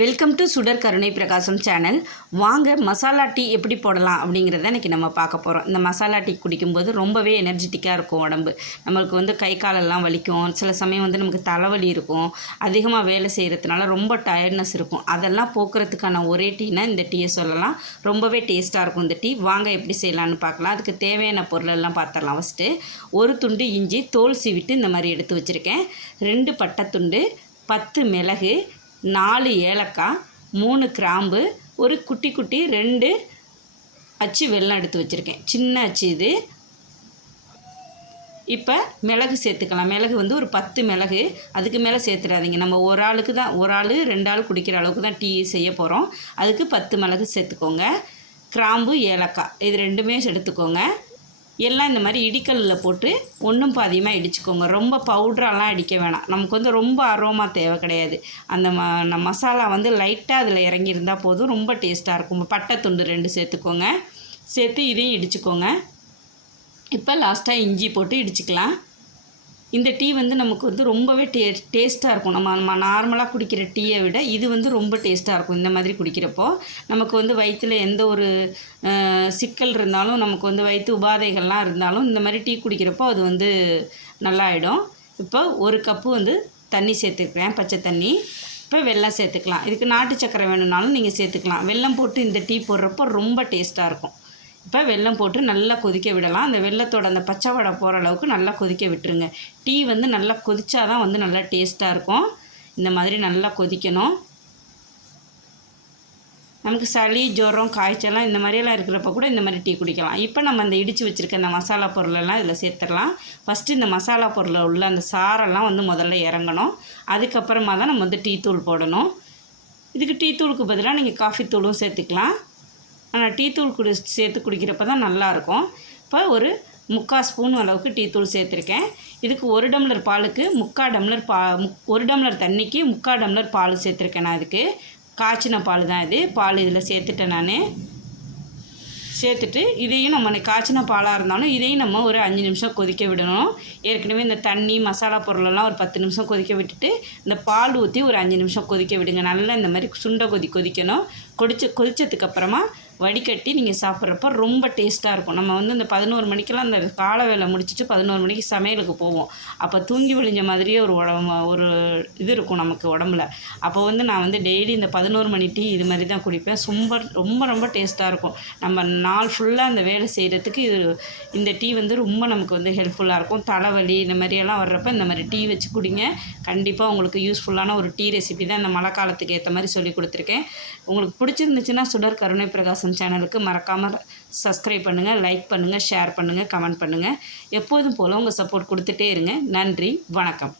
Welcome to சுடர் கருணை பிரகாசம் சேனல். வாங்க மசாலா டீ எப்படி போடலாம் அப்படிங்கிறத இன்றைக்கி நம்ம பார்க்க போகிறோம். இந்த மசாலா டீ குடிக்கும்போது ரொம்பவே எனர்ஜெட்டிக்காக இருக்கும் உடம்பு. நம்மளுக்கு கை காலெல்லாம் வலிக்கும், சில சமயம் நமக்கு தலைவலி இருக்கும், அதிகமாக வேலை செய்கிறதுனால ரொம்ப டயர்ட்னஸ் இருக்கும். அதெல்லாம் போக்குறதுக்கான ஒரே டீனா இந்த டீயை சொல்லலாம். ரொம்பவே டேஸ்ட்டாக இருக்கும் இந்த டீ. வாங்க எப்படி செய்யலான்னு பார்க்கலாம். அதுக்கு தேவையான பொருளெல்லாம் பார்த்துடலாம். ஃபஸ்ட்டு ஒரு துண்டு இஞ்சி தோல் சீவிட்டு இந்த மாதிரி எடுத்து வச்சுருக்கேன். 2 பட்டை துண்டு, 10 மிளகு, 4 ஏலக்காய், 3 கிராம்பு, ஒரு குட்டி 2 அச்சு வெல்லம் எடுத்து வச்சுருக்கேன். சின்ன அச்சு இது. இப்போ மிளகு சேர்த்துக்கலாம். மிளகு ஒரு 10 மிளகு, அதுக்கு மேலே சேர்த்துடாதீங்க. நம்ம ஒரு ஆளுக்கு தான், ஒரு ஆள் 2 ஆள் குடிக்கிற அளவுக்கு தான் டீ செய்ய போகிறோம். அதுக்கு 10 மிளகு சேர்த்துக்கோங்க. கிராம்பு, ஏலக்காய் இது 2மே எடுத்துக்கோங்க. எல்லாம் இந்த மாதிரி இடிக்கல்லில் போட்டு ஒன்றும் பாதியமாக இடிச்சுக்கோங்க. ரொம்ப பவுட்ரெலாம் அடிக்க வேணாம். நமக்கு ரொம்ப அரோமா தேவை கிடையாது. அந்த மசாலா லைட்டாக அதில் இறங்கியிருந்தால் போதும். ரொம்ப டேஸ்ட்டாக இருக்கும். பட்டை துண்டு 2 சேர்த்துக்கோங்க. சேர்த்து இதையும் இடிச்சுக்கோங்க. இப்போ லாஸ்ட்டாக இஞ்சி போட்டு இடிச்சுக்கலாம். இந்த டீ நமக்கு ரொம்பவே டேஸ்ட்டாக இருக்கும். நம்ம நார்மலாக குடிக்கிற டீயை விட இது ரொம்ப டேஸ்ட்டாக இருக்கும். இந்த மாதிரி குடிக்கிறப்போ நமக்கு வயிற்றில் எந்த ஒரு சிக்கல் இருந்தாலும், நமக்கு வயிற்று உபாதைகள்லாம் இருந்தாலும் இந்த மாதிரி டீ குடிக்கிறப்போ அது நல்லாயிடும். இப்போ 1 கப்பு தண்ணி சேர்த்துக்கிறேன், பச்சை தண்ணி. இப்போ வெல்லம் சேர்த்துக்கலாம். இதுக்கு நாட்டு சக்கரை வேணும்னாலும் நீங்கள் சேர்த்துக்கலாம். வெல்லம் போட்டு இந்த டீ போடுறப்போ ரொம்ப டேஸ்ட்டாக இருக்கும். இப்போ வெல்லம் போட்டு நல்லா கொதிக்க விடலாம். அந்த வெல்லத்தோட அந்த பச்சை வடை போகிற அளவுக்கு நல்லா கொதிக்க விட்டுருங்க. டீ நல்லா கொதிச்சா தான் நல்லா டேஸ்ட்டாக இருக்கும். இந்த மாதிரி நல்லா கொதிக்கணும். நமக்கு சளி, ஜுரம், காய்ச்சலாம் இந்த மாதிரியெல்லாம் இருக்கிறப்ப கூட இந்த மாதிரி டீ குடிக்கலாம். இப்போ நம்ம அந்த இடித்து வச்சுருக்க அந்த மசாலா பொருளெல்லாம் இதில் சேர்த்துடலாம். ஃபஸ்ட்டு இந்த மசாலா பொருளில் உள்ள அந்த சாரெல்லாம் முதல்ல இறங்கணும். அதுக்கப்புறமா தான் நம்ம டீ தூள் போடணும். இதுக்கு டீ தூளுக்கு பதிலாக நீங்கள் காஃபி தூளும் சேர்த்துக்கலாம். ஆனால் டீ தூள் சேர்த்து குடிக்கிறப்ப தான் நல்லாயிருக்கும். இப்போ ஒரு 3/4 ஸ்பூன் அளவுக்கு டீ தூள் சேர்த்துருக்கேன். இதுக்கு 1 டம்ளர் பாலுக்கு 3/4 டம்ளர் 1 டம்ளர் தண்ணிக்கு 3/4 டம்ளர் பால் சேர்த்துருக்கேன். நான் இதுக்கு காய்ச்சின பால் தான் இது. பால் இதில் சேர்த்துட்டேன். நான் சேர்த்துட்டு இதையும் நம்ம காய்ச்சின பாலாக இருந்தாலும் இதையும் நம்ம ஒரு 5 நிமிஷம் கொதிக்க விடணும். ஏற்கனவே இந்த தண்ணி மசாலா பொருளெல்லாம் ஒரு 10 நிமிஷம் கொதிக்க விட்டுட்டு இந்த பால் ஊற்றி ஒரு 5 நிமிஷம் கொதிக்க விடுங்க. நல்லா இந்த மாதிரி சுண்டை கொதிக்கணும். கொதிச்சதுக்கப்புறமா வடிகட்டி நீங்கள் சாப்பிட்றப்ப ரொம்ப டேஸ்ட்டாக இருக்கும். நம்ம இந்த 11 மணிக்கெல்லாம் அந்த காலை வேலை முடிச்சுட்டு 11 மணிக்கு சமையலுக்கு போவோம். அப்போ தூங்கி விழிஞ்ச மாதிரியே ஒரு இது இருக்கும் நமக்கு உடம்புல. அப்போ நான் டெய்லி இந்த 11 மணி டீ இது மாதிரி தான் குடிப்பேன். ரொம்ப டேஸ்ட்டாக இருக்கும். நம்ம நாள் ஃபுல்லாக அந்த வேலை செய்கிறதுக்கு இந்த டீ ரொம்ப நமக்கு ஹெல்ப்ஃபுல்லாக இருக்கும். தலைவலி இந்த மாதிரியெல்லாம் வர்றப்போ இந்த மாதிரி டீ வச்சு குடிங்க. கண்டிப்பாக உங்களுக்கு யூஸ்ஃபுல்லான ஒரு டீ ரெசிபி தான் இந்த மழை காலத்துக்கு ஏற்ற மாதிரி சொல்லி கொடுத்துருக்கேன். உங்களுக்கு பிடிச்சிருந்துச்சுன்னா சுடர் கருணை பிரகாசம் சேனலுக்கு மறக்காமல் சப்ஸ்கிரைப் பண்ணுங்கள், லைக் பண்ணுங்கள், ஷேர் பண்ணுங்கள், கமெண்ட் பண்ணுங்கள். எப்போதும் போல் உங்கள் சப்போர்ட் கொடுத்துட்டே இருங்க. நன்றி, வணக்கம்.